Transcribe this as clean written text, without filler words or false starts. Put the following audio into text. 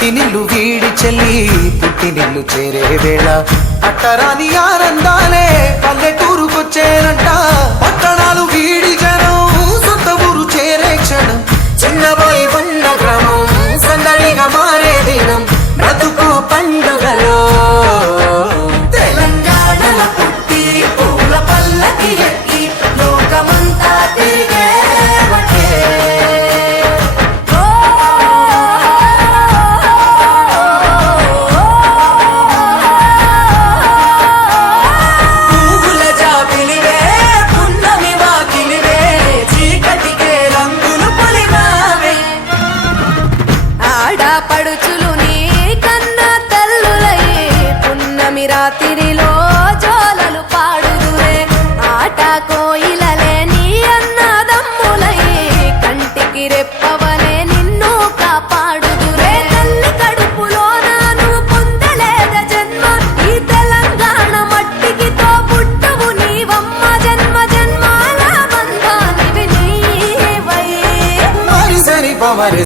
మట్టినిల్లు వీడి చెల్లి పుట్టినిల్లు చేరే వేళ అట్టరాని ఆనందాలే పల్లెటూరుకొచ్చేనంట. పట్టణాలు వీడి జనం సొంత ఊరు చేరే క్షణం చిన్నబోయి బండ గ్రామం సందడిగా మారే దినం బ్రతుకు పండుగలో తెలంగాణల పుట్టి పూల పల్లకి ఎక్కి లోకమంతా తిరిగే పడుచులు నీ కన్నా తల్లులయ్యే పున్నమి రాత్రిలో జోలలు పాడుదురే ఆట కోయిలలే నీ అన్నదమ్ములయ్యే కంటికి రెప్పవలే నిన్ను కాపాడుదురే తల్లి కడుపులో నాను పొందలేద జన్మ ఈ తెలంగాణ మట్టికి తో పుట్టవు నీవమ్మ జన్మ జన్మాల బంధానివి నీవై మరి సరి పమరి